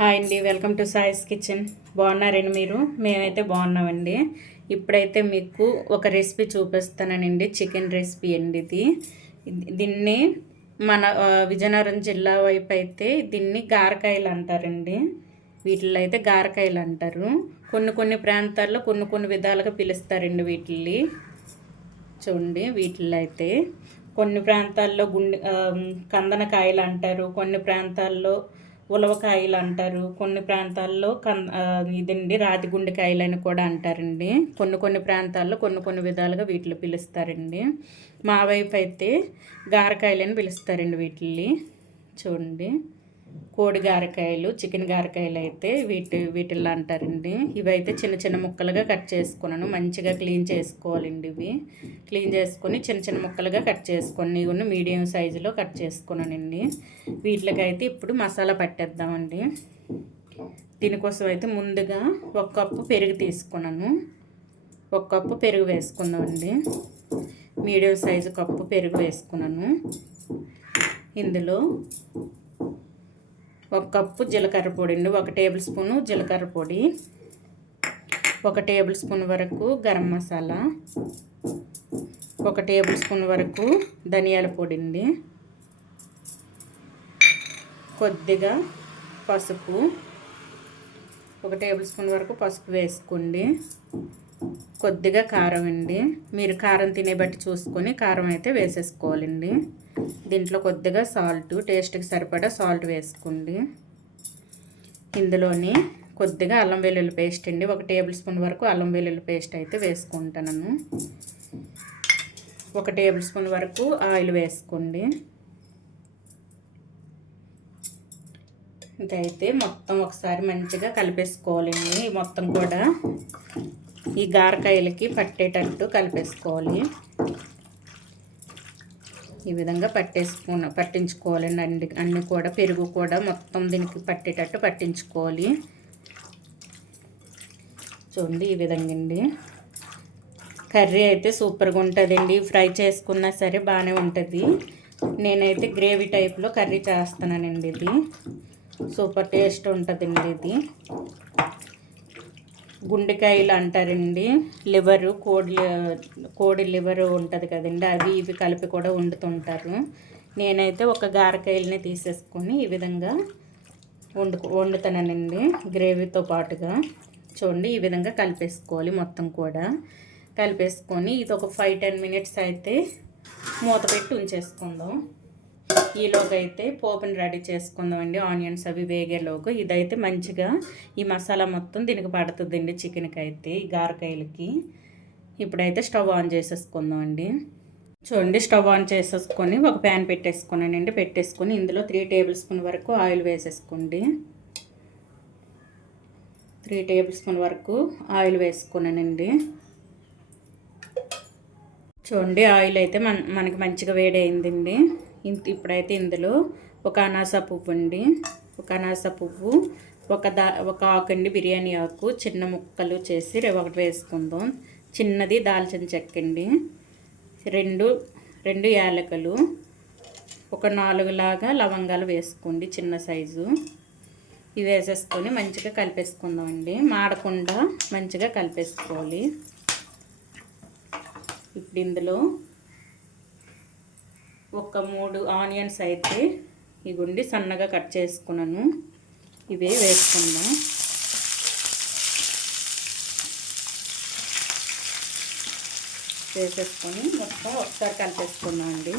Hi అండి, welcome to సాయిస్ kitchen. బాగున్నారండి మీరు? మేమైతే బాగున్నామండి. ఇప్పుడైతే మీకు ఒక రెసిపీ చూపిస్తానండి. చికెన్ రెసిపీ అండి ఇది. దీన్ని మన విజయనగరం జిల్లా వైపు అయితే దీన్ని గారకాయలు అంటారండి. వీటిల్లో అయితే గారకాయలు అంటారు. కొన్ని ప్రాంతాల్లో కొన్ని విధాలుగా పిలుస్తారండి వీటిల్ని. చూడండి, వీటిల్లో అయితే కొన్ని ప్రాంతాల్లో కందనకాయలు అంటారు, కొన్ని ప్రాంతాల్లో ఉలవకాయలు అంటారు, కొన్ని ప్రాంతాల్లో ఇదండి రాతిగుండెకాయలు అని కూడా అంటారండి. కొన్ని ప్రాంతాల్లో కొన్ని విధాలుగా వీటిని పిలుస్తారండి. మా వైపు అయితే గారకాయలు అని పిలుస్తారండి వీటిని. చూడండి, కోడి గారకాయలు, చికెన్ గారకాయలు అయితే వీటిల్లో అంటారండి. ఇవైతే చిన్న ముక్కలుగా కట్ చేసుకున్నాను. మంచిగా క్లీన్ చేసుకోవాలండి. ఇవి క్లీన్ చేసుకొని చిన్న ముక్కలుగా కట్ చేసుకొని ఇవన్నీ మీడియం సైజులో కట్ చేసుకున్నానండి. వీటికైతే ఇప్పుడు మసాలా పట్టేద్దామండి. దీనికోసం అయితే ముందుగా 1 కప్పు పెరుగు తీసుకున్నాను. 1 కప్పు పెరుగు వేసుకుందామండి. మీడియం సైజు కప్పు పెరుగు వేసుకున్నాను. ఇందులో 1 కప్పు జీలకర్ర పొడి అండి, 1 టేబుల్ స్పూను జీలకర్ర పొడి, 1 టేబుల్ స్పూన్ వరకు గరం మసాలా, 1 టేబుల్ స్పూన్ వరకు ధనియాల పొడి అండి, కొద్దిగా పసుపు, 1 టేబుల్ స్పూన్ వరకు పసుపు వేసుకోండి. కొద్దిగా కారం అండి. మీరు కారం తినే బట్టి చూసుకొని కారం అయితే వేసేసుకోవాలండి. దీంట్లో కొద్దిగా సాల్ట్, టేస్ట్కి సరిపడా సాల్ట్ వేసుకోండి. ఇందులోని కొద్దిగా అల్లం వెల్లుల్లి పేస్ట్ అండి, 1 టేబుల్ స్పూన్ వరకు అల్లం వెల్లుల్లి పేస్ట్ అయితే వేసుకుంటాను. 1 టేబుల్ స్పూన్ వరకు ఆయిల్ వేసుకోండి. ఇదైతే మొత్తం ఒకసారి మంచిగా కలిపేసుకోవాలండి. మొత్తం కూడా ఈ గారకాయలకి పట్టేటట్టు కలిపేసుకోవాలి. ఈ విధంగా పట్టించుకోవాలండి. అన్నీ కూడా పెరుగు కూడా మొత్తం దీనికి పట్టేటట్టు పట్టించుకోవాలి. చూడండి, ఈ విధంగా అండి. కర్రీ అయితే సూపర్గా ఉంటుందండి. ఫ్రై చేసుకున్నా సరే బాగానే ఉంటుంది. నేనైతే గ్రేవీ టైప్లో కర్రీ చేస్తున్నానండి. ఇది సూపర్ టేస్ట్ ఉంటుందండి. ఇది గుండెకాయలు అంటారండి. లివరు, కోడి లివరు ఉంటుంది కదండి, అవి ఇవి కలిపి కూడా వండుతుంటారు. నేనైతే ఒక గారకాయలని తీసేసుకొని ఈ విధంగా వండుతానండి గ్రేవీతో పాటుగా. చూడండి, ఈ విధంగా కలిపేసుకోవాలి. మొత్తం కూడా కలిపేసుకొని ఇది ఒక 5-10 మినిట్స్ అయితే మూత పెట్టి ఉంచేసుకుందాం. ఈలోగా అయితే పోపుని రెడీ చేసుకుందామండి. ఆనియన్స్ అవి వేగేలోగా ఇదైతే మంచిగా ఈ మసాలా మొత్తం దీనికి పడుతుందండి చికెన్కి అయితే, ఈ గారకాయలకి. ఇప్పుడైతే స్టవ్ ఆన్ చేసేసుకుందామండి. చూడండి, స్టవ్ ఆన్ చేసేసుకొని ఒక ప్యాన్ పెట్టేసుకున్నానండి. పెట్టేసుకొని ఇందులో 3 టేబుల్ స్పూన్ వరకు ఆయిల్ వేసేసుకోండి. 3 టేబుల్ స్పూన్ వరకు ఆయిల్ వేసుకున్నానండి. చూడండి, ఆయిల్ అయితే మనకి మంచిగా వేడైందండి. ఇప్పుడైతే ఇందులో ఒక అనాస పువ్వు అండి, ఒక అనాస పువ్వు, ఒక ఆకు అండి, బిర్యానీ ఆకు చిన్న ముక్కలు చేసి ఒకటి వేసుకుందాం. చిన్నది దాల్చిన చెక్క అండి, 2 యాలకులు, ఒక 4 లాగా లవంగాలు వేసుకోండి చిన్న సైజు. ఇవి వేసేసుకొని మంచిగా కలిపేసుకుందామండి. మాడకుండా మంచిగా కలిపేసుకోవాలి. ఇప్పుడు ఇందులో ఒక 3 ఆనియన్స్ అయితే ఇగుండి సన్నగా కట్ చేసుకున్నాను. ఇవే వేసుకుందాం. వేసేసుకొని మొత్తం ఒకసారి కలిపేసుకుందాం అండి.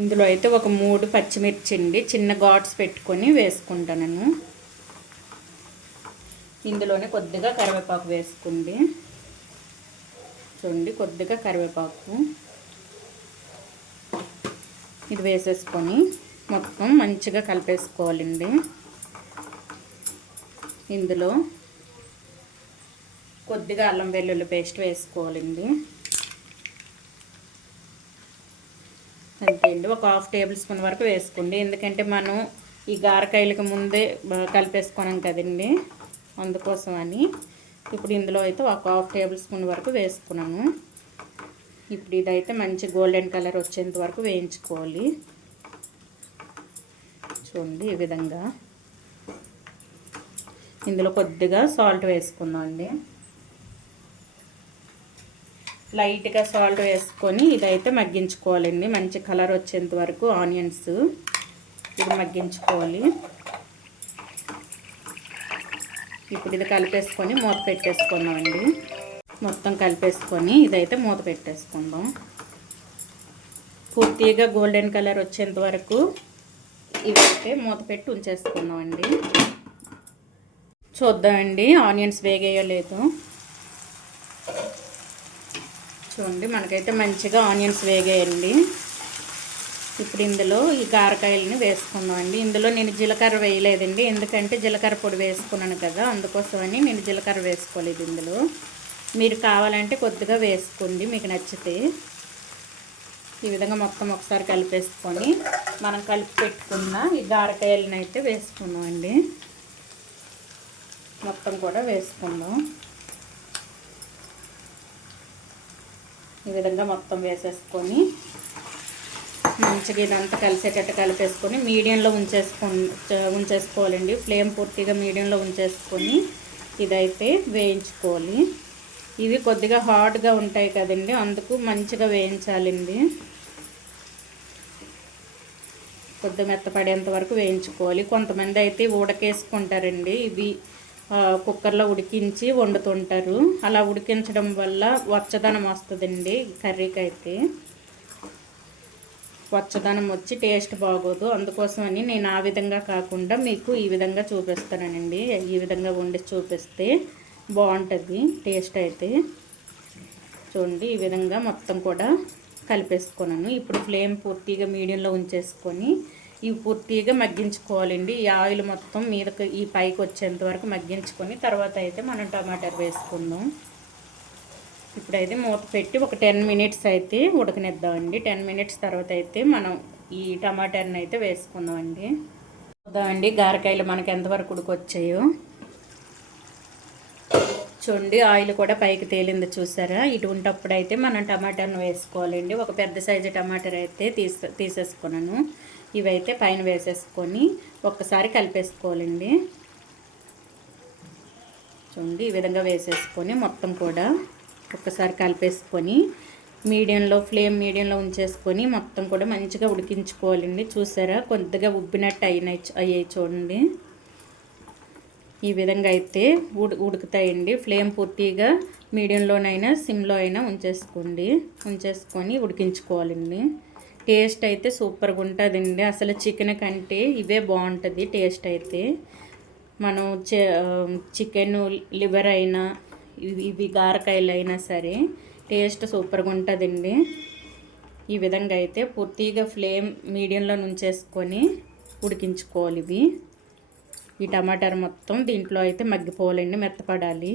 ఇందులో అయితే ఒక 3 పచ్చిమిర్చి అండి, చిన్న ఘాట్స్ పెట్టుకొని వేసుకుంటాను. ఇందులోనే కొద్దిగా కరివేపాకు వేసుకోండి. చూడండి, కొద్దిగా కరివేపాకు ఇది వేసేసుకొని మొత్తం మంచిగా కలిపేసుకోవాలండి. ఇందులో కొద్దిగా అల్లం వెల్లుల్లి పేస్ట్ వేసుకోవాలండి. అంతే అండి, ఒక 1/2 టేబుల్ స్పూన్ వరకు వేసుకోండి. ఎందుకంటే మనం ఈ గారకాయలకి ముందే కలిపేసుకున్నాం కదండి, అందుకోసం అని. ఇప్పుడు ఇందులో అయితే ఒక 1/2 టేబుల్ స్పూన్ వరకు వేసుకున్నాను. ఇప్పుడు ఇదైతే మంచి గోల్డెన్ కలర్ వచ్చేంత వరకు వేయించుకోవాలి. చూడండి ఈ విధంగా. ఇందులో కొద్దిగా సాల్ట్ వేసుకుందాం అండి. లైట్గా సాల్ట్ వేసుకొని ఇదైతే మగ్గించుకోవాలండి. మంచి కలర్ వచ్చేంత వరకు ఆనియన్స్ ఇది మగ్గించుకోవాలి. ఇప్పుడు ఇది కలిపేసుకొని మూత పెట్టేసుకుందామండి. మొత్తం కలిపేసుకొని ఇదైతే మూత పెట్టేసుకుందాం. పూర్తిగా గోల్డెన్ కలర్ వచ్చేంత వరకు ఇవైతే మూత పెట్టి ఉంచేసుకుందామండి. చూద్దామండి ఆనియన్స్ వేగాయో లేదో. చూడండి మనకైతే మంచిగా ఆనియన్స్ వేగాయండి. ఇప్పుడు ఇందులో ఈ గారకాయలని వేసుకుందామండి. ఇందులో నేను జీలకర్ర వేయలేదండి, ఎందుకంటే జీలకర్ర పొడి వేసుకున్నాను కదా, అందుకోసమని నేను జీలకర్ర వేసుకోలేదు. ఇందులో మీరు కావాలంటే కొద్దిగా వేసుకోండి మీకు నచ్చితే. ఈ విధంగా మొత్తం ఒకసారి కలిపేసుకొని మనం కలిపి పెట్టుకున్న ఈ గారకాయలను అయితే వేసుకుందామండి. మొత్తం కూడా వేసుకుందాం. ఈ విధంగా మొత్తం వేసేసుకొని మంచిగా ఇదంతా కలిసేటట్టు కలిపేసుకొని మీడియంలో ఉంచేసుకోవాలండి. ఫ్లేమ్ పూర్తిగా మీడియంలో ఉంచేసుకొని ఇదైతే వేయించుకోవాలి. ఇవి కొద్దిగా హాట్గా ఉంటాయి కదండి, అందుకు మంచిగా వేయించాలండి. కొద్దిగా మెత్తపడేంత వరకు వేయించుకోవాలి. కొంతమంది అయితే ఉడకేసుకుంటారండి, ఇవి కుక్కర్లో ఉడికించి వండుతుంటారు. అలా ఉడికించడం వల్ల వచ్చదనం వస్తుందండి కర్రీకి. అయితే వచ్చదనం వచ్చి టేస్ట్ బాగోదు. అందుకోసమని నేను ఆ విధంగా కాకుండా మీకు ఈ విధంగా చూపిస్తానండి. ఈ విధంగా వండి చూపిస్తే బాగుంటుంది టేస్ట్ అయితే. చూడండి ఈ విధంగా మొత్తం కూడా కలిపేసుకున్నాను. ఇప్పుడు ఫ్లేమ్ పూర్తిగా మీడియంలో ఉంచేసుకొని ఇవి పూర్తిగా మగ్గించుకోవాలండి. ఈ ఆయిల్ మొత్తం మీదకి ఈ పైకి వచ్చేంత వరకు మగ్గించుకొని తర్వాత అయితే మనం టమాటాలు వేసుకుందాం. ఇప్పుడైతే మూత పెట్టి ఒక 10 మినిట్స్ అయితే ఉడకనిద్దామండి. 10 మినిట్స్ తర్వాత అయితే మనం ఈ టమాటాని అయితే వేసుకుందామండి. చూద్దామండి గారకాయలు మనకి ఎంతవరకు ఉడికొచ్చాయో. చూడండి ఆయిల్ కూడా పైకి తేలింది చూసారా. ఇటువంటిప్పుడైతే మనం టమాటాను వేసుకోవాలండి. ఒక పెద్ద సైజు టమాటాలు అయితే తీసేసుకున్నాను. ఇవైతే పైన వేసేసుకొని ఒక్కసారి కలిపేసుకోవాలండి. చూడండి ఈ విధంగా వేసేసుకొని మొత్తం కూడా ఒక్కసారి కలిపేసుకొని ఫ్లేమ్ మీడియంలో ఉంచేసుకొని మొత్తం కూడా మంచిగా ఉడికించుకోవాలండి. చూసారా కొద్దిగా ఉబ్బినట్టు అయ్యాయి చూడండి. ఈ విధంగా అయితే ఉడుకుతాయండి. ఫ్లేమ్ పూర్తిగా మీడియంలోనైనా సిమ్లో అయినా ఉంచేసుకొని ఉడికించుకోవాలండి. టేస్ట్ అయితే సూపర్గా ఉంటుందండి. అసలు చికెన్ కంటే ఇవే బాగుంటుంది టేస్ట్ అయితే. మనం చికెన్ లివర్ అయినా ఇవి గారకాయలు అయినా సరే టేస్ట్ సూపర్గా ఉంటుందండి. ఈ విధంగా అయితే పూర్తిగా ఫ్లేమ్ మీడియంలో ఉంచేసుకొని ఉడికించుకోవాలి. ఈ టమాటాలు మొత్తం దీంట్లో అయితే మగ్గిపోవాలండి, మెత్తపడాలి.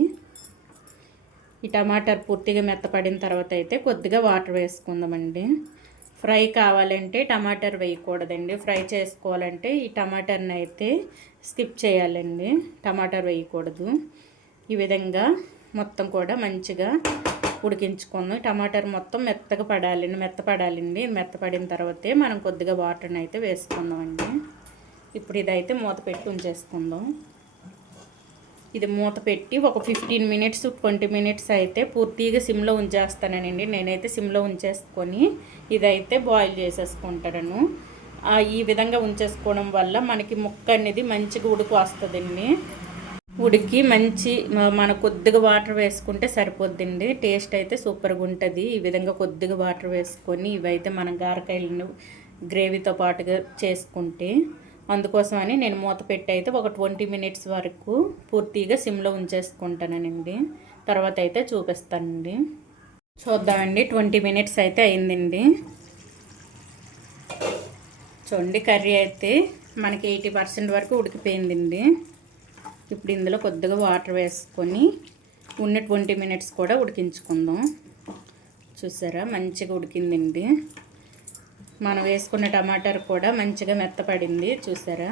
ఈ టమాటాలు పూర్తిగా మెత్తపడిన తర్వాత అయితే కొద్దిగా వాటర్ వేసుకుందామండి. ఫ్రై కావాలంటే టమాటాలు వేయకూడదండి. ఫ్రై చేసుకోవాలంటే ఈ టమాటాని అయితే స్కిప్ చేయాలండి, టమాటాలు వేయకూడదు. ఈ విధంగా మొత్తం కూడా మంచిగా ఉడికించుకుందాం. టమాటాలు మొత్తం మెత్తపడాలండి. మెత్తపడిన తర్వాతే మనం కొద్దిగా వాటర్ని అయితే వేసుకుందామండి. ఇప్పుడు ఇదైతే మూత పెట్టి ఉంచేసుకుందాం. ఇది మూత పెట్టి ఒక 15 మినిట్స్ 20 మినిట్స్ అయితే పూర్తిగా సిమ్లో ఉంచేస్తానండి. నేనైతే సిమ్లో ఉంచేసుకొని ఇదైతే బాయిల్ చేసేసుకుంటాను. ఈ విధంగా ఉంచేసుకోవడం వల్ల మనకి ముక్క అనేది మంచిగా ఉడికి వస్తుందండి. ఉడికి మన కొద్దిగా వాటర్ వేసుకుంటే సరిపోద్దండి. టేస్ట్ అయితే సూపర్గా ఉంటుంది. ఈ విధంగా కొద్దిగా వాటర్ వేసుకొని ఇవైతే మనం గారకాయలను గ్రేవీతో పాటుగా చేసుకుంటే, అందుకోసమని నేను మూత పెట్టి అయితే ఒక 20 మినిట్స్ వరకు పూర్తిగా సిమ్లో ఉంచేసుకుంటానండి. తర్వాత అయితే చూపిస్తానండి. చూద్దామండి 20 మినిట్స్ అయితే అయిందండి. చూడండి కర్రీ అయితే మనకి 80% వరకు ఉడికిపోయిందండి. ఇప్పుడు ఇందులో కొద్దిగా వాటర్ వేసుకొని 20 మినిట్స్ కూడా ఉడికించుకుందాం. చూసారా మంచిగా ఉడికిందండి. మనం వేసుకున్న టమాటాలు కూడా మంచిగా మెత్తపడింది చూసారా.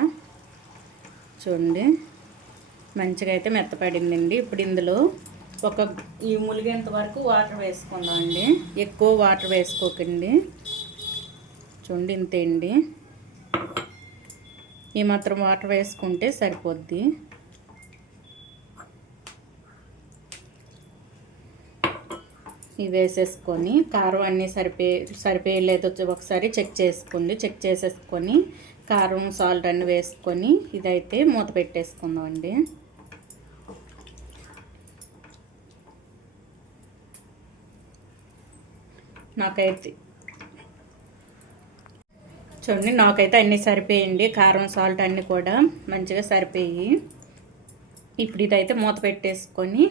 చూడండి మంచిగా అయితే మెత్తపడిందండి. ఇప్పుడు ఇందులో ఈ ములిగేంత వరకు వాటర్ వేసుకుందాం అండి. ఎక్కువ వాటర్ వేసుకోకండి. చూడండి ఇంతే అండి. ఈ మాత్రం వాటర్ వేసుకుంటే సరిపోద్ది. ఇవి వేసేసుకొని కారం అన్నీ సరిపోయలేదో ఒకసారి చెక్ చేసేసుకొని కారం సాల్ట్ అన్నీ వేసుకొని ఇదైతే మూత పెట్టేసుకుందాం అండి. నాకైతే అన్నీ సరిపోయండి. కారం సాల్ట్ అన్నీ కూడా మంచిగా సరిపోయి ఇప్పుడు ఇదైతే మూత పెట్టేసుకొని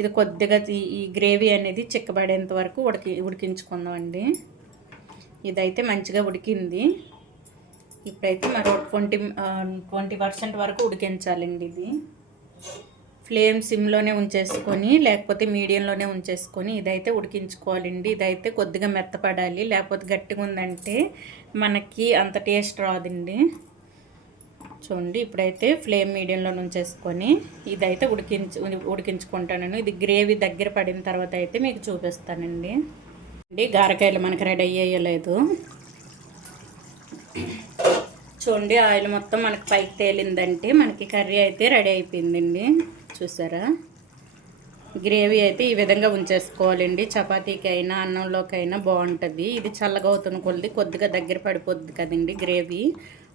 ఇది కొద్దిగా ఈ గ్రేవీ అనేది చిక్కబడేంత వరకు ఉడికించుకుందాం అండి. ఇదైతే మంచిగా ఉడికింది. ఇప్పుడైతే మరో 20% వరకు ఉడికించాలండి. ఇది ఫ్లేమ్ సిమ్లోనే ఉంచేసుకొని లేకపోతే మీడియంలోనే ఉంచేసుకొని ఇదైతే ఉడికించుకోవాలండి. ఇదైతే కొద్దిగా మెత్తపడాలి, లేకపోతే గట్టిగా ఉందంటే మనకి అంత టేస్ట్ రాదండి. చూడండి ఇప్పుడైతే ఫ్లేమ్ మీడియంలో ఉంచేసుకొని ఇదైతే ఉడికించుకుంటానండి. ఇది గ్రేవీ దగ్గర పడిన తర్వాత అయితే మీకు చూపిస్తానండి. గారకాయలు మనకి రెడీ అయ్యలేదు. చూడండి ఆయిల్ మొత్తం మనకి పైకి తేలిందంటే మనకి కర్రీ అయితే రెడీ అయిపోయిందండి. చూసారా, గ్రేవీ అయితే ఈ విధంగా ఉంచేసుకోవాలండి. చపాతీకి అయినా అన్నంలోకైనా బాగుంటుంది. ఇది చల్లగా అవుతున్న కొద్దిగా దగ్గర పడిపోద్ది కదండి గ్రేవీ,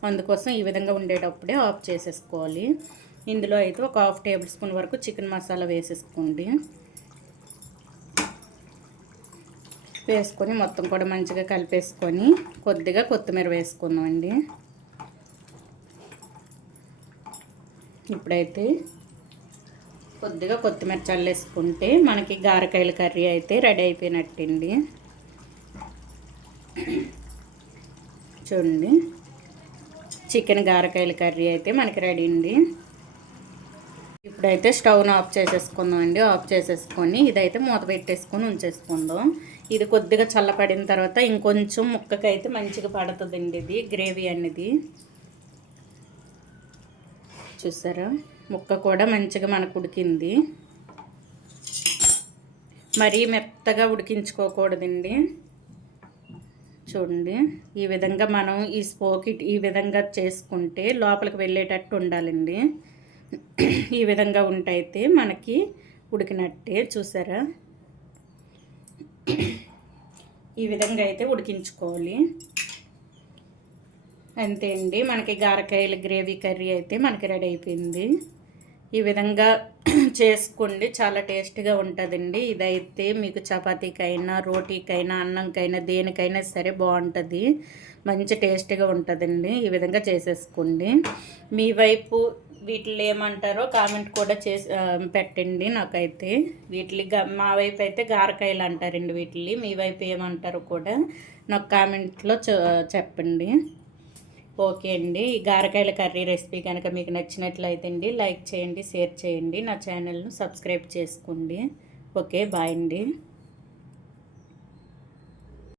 అందుకోసం ఈ విధంగా ఉండేటప్పుడే ఆఫ్ చేసేసుకోవాలి. ఇందులో అయితే ఒక 1/2 టేబుల్ స్పూన్ వరకు చికెన్ మసాలా వేసేసుకోండి. వేసుకొని మొత్తం కూడా మంచిగా కలిపేసుకొని కొద్దిగా కొత్తిమీర వేసుకుందామండి. ఇప్పుడైతే కొద్దిగా కొత్తిమీర చల్లేసుకుంటే మనకి గారకాయల కర్రీ అయితే రెడీ అయిపోయినట్టండి. చూడండి చికెన్ గారకాయల కర్రీ అయితే మనకి రెడీ అండి. ఇప్పుడైతే స్టవ్ను ఆఫ్ చేసేసుకుందాం అండి. ఆఫ్ చేసేసుకొని ఇదైతే మూత పెట్టేసుకొని ఉంచేసుకుందాం. ఇది కొద్దిగా చల్లపడిన తర్వాత ఇంకొంచెం ముక్కకైతే మంచిగా పడుతుందండి ఇది గ్రేవీ అనేది. చూసారా, ముక్క కూడా మంచిగా మనకు ఉడికింది. మరీ మెత్తగా ఉడికించుకోకూడదండి. చూడండి ఈ విధంగా మనం ఈ స్పోకి ఈ విధంగా చేసుకుంటే లోపలికి వెళ్ళేటట్టు ఉండాలండి. ఈ విధంగా ఉంటైతే మనకి ఉడికినట్టే. చూసారా, ఈ విధంగా అయితే ఉడికించుకోవాలి. అంతే అండి, మనకి గారకాయల గ్రేవీ కర్రీ అయితే మనకి రెడీ అయిపోయింది. ఈ విధంగా చేసుకోండి, చాలా టేస్ట్గా ఉంటుందండి. ఇదైతే మీకు చపాతీకైనా రోటీకైనా అన్నంకైనా దేనికైనా సరే బాగుంటుంది, మంచి టేస్ట్గా ఉంటుందండి. ఈ విధంగా చేసేసుకోండి. మీ వైపు వీటిని ఏమంటారో కామెంట్ కూడా పెట్టండి నాకైతే. మా వైపు అయితే గారకాయలు అంటారండి వీటిని. మీ వైపు ఏమంటారో కూడా నాకు కామెంట్లో చెప్పండి. ఓకే అండి, ఈ గారకాయల కర్రీ రెసిపీ కనుక మీకు నచ్చినట్లయితే అండి లైక్ చేయండి, షేర్ చేయండి, నా ఛానల్ను సబ్స్క్రైబ్ చేసుకోండి. ఓకే, బాయ్ అండి.